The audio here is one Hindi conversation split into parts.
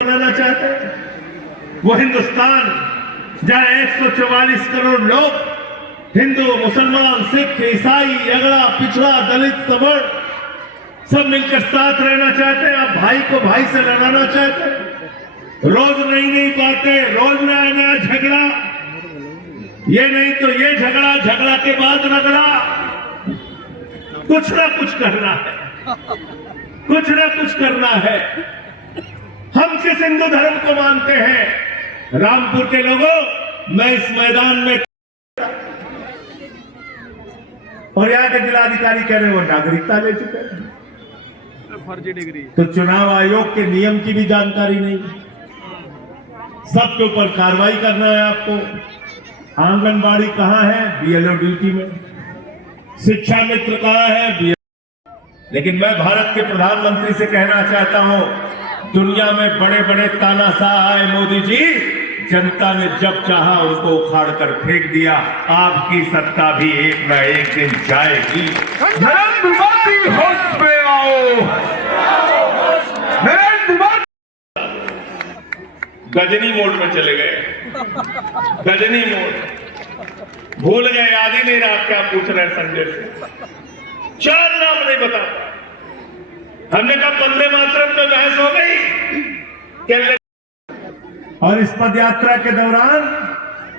बनाना चाहते हैं वो हिंदुस्तान जहां 144 करोड़ लोग हिंदू, मुसलमान, सिख, ईसाई, अगड़ा, पिछड़ा, दलित, सवर्ण सब मिलकर साथ रहना चाहते हैं। आप भाई को भाई से लड़ाना चाहते हैं। रोज नई नई बातें, रोज नया नया झगड़ा, ये नहीं तो ये झगड़ा, झगड़ा के बाद रगड़ा। कुछ ना कुछ करना है, कुछ ना कुछ करना है। हम किस हिंदू धर्म को मानते हैं? रामपुर के लोगों, मैं इस मैदान में और यहाँ के जिलाधिकारी कह रहे हैं वो नागरिकता ले चुके हैं, फर्जी डिग्री। तो चुनाव आयोग के नियम की भी जानकारी नहीं। सबके ऊपर कार्रवाई करना है आपको। आंगनबाड़ी कहां है? बीएलओ ड्यूटी में। शिक्षा मित्र कहां है? लेकिन मैं भारत के प्रधानमंत्री से कहना चाहता हूं, दुनिया में बड़े बड़े तानाशाह आए मोदी जी, जनता ने जब चाहा उनको उखाड़ कर फेंक दिया। आपकी सत्ता भी एक न एक दिन जाएगी। नरेंद्र मोदी होश में आओ, नरेंद्र मोदी। गजनी मोड में चले गए, गजनी मोड। भूल गए, याद ही नहीं रहा क्या पूछ रहे संजय से। 4 नाम नहीं बता। हमने कहा वंदे मातरम में बहस हो गई। और इस पद यात्रा के दौरान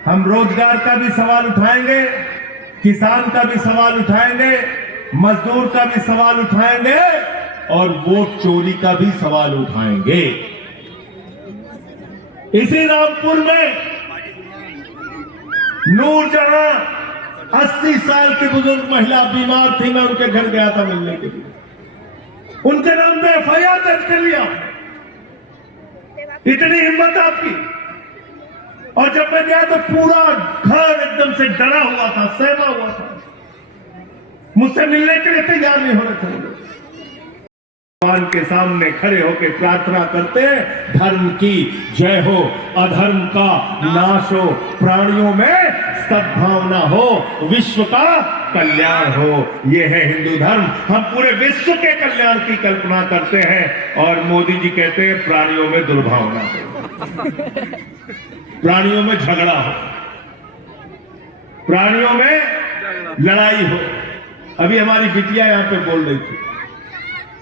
हम रोजगार का भी सवाल उठाएंगे, किसान का भी सवाल उठाएंगे, मजदूर का भी सवाल उठाएंगे और वोट चोरी का भी सवाल उठाएंगे। इसी रामपुर में नूरजहां 80 साल की बुजुर्ग महिला बीमार थी, मैं उनके घर गया था मिलने के लिए। उनके नाम पे एफआईआर दर्ज कर लिया। इतनी हिम्मत आपकी। और जब मैं गया तो पूरा घर एकदम से डरा हुआ था, सहमा हुआ था। मुझसे मिलने के लिए तैयार नहीं हो रहे थे लोग। भगवान के सामने खड़े होकर प्रार्थना करते हैं, धर्म की जय हो, अधर्म का नाश हो, प्राणियों में सद्भावना हो, विश्व का कल्याण हो। यह है हिंदू धर्म। हम पूरे विश्व के कल्याण की कल्पना करते हैं और मोदी जी कहते हैं प्राणियों में दुर्भावना हो, प्राणियों में झगड़ा हो, प्राणियों में लड़ाई हो। अभी हमारी बिटिया यहाँ पे बोल रही थी,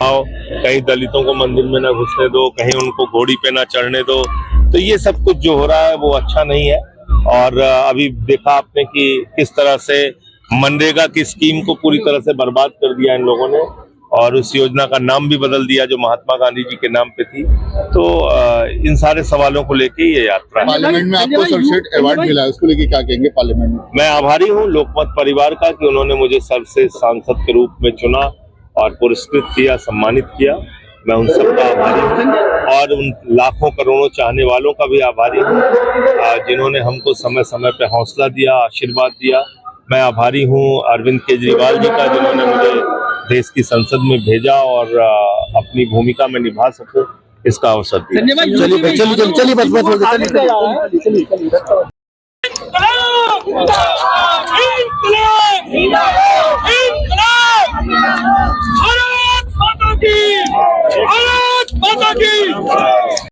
आओ कहीं दलितों को मंदिर में ना घुसने दो, कहीं उनको घोड़ी पे ना चढ़ने दो। तो ये सब कुछ जो हो रहा है वो अच्छा नहीं है। और अभी देखा आपने कि किस तरह से मनरेगा की स्कीम को पूरी तरह से बर्बाद कर दिया इन लोगों ने और उस योजना का नाम भी बदल दिया जो महात्मा गांधी जी के नाम पे थी। तो इन सारे सवालों को लेके ये यात्रा। पार्लियामेंट में आपको सर्वश्रेष्ठ अवार्ड मिला, उसको लेके क्या कहेंगे पार्लियामेंट में? मैं आभारी हूँ लोकमत परिवार का कि उन्होंने मुझे सर्वश्रेष्ठ सांसद के रूप में चुना और पुरस्कृत किया, सम्मानित किया। मैं उन सबका आभारी हूँ और उन लाखों करोड़ों चाहने वालों का भी आभारी हूँ जिन्होंने हमको समय समय पे हौसला दिया, आशीर्वाद दिया। मैं आभारी हूँ अरविंद केजरीवाल जी का, जिन्होंने मुझे देश की संसद में भेजा और अपनी भूमिका में निभा सकूं इसका अवसर दिया। चलिए भारत माता की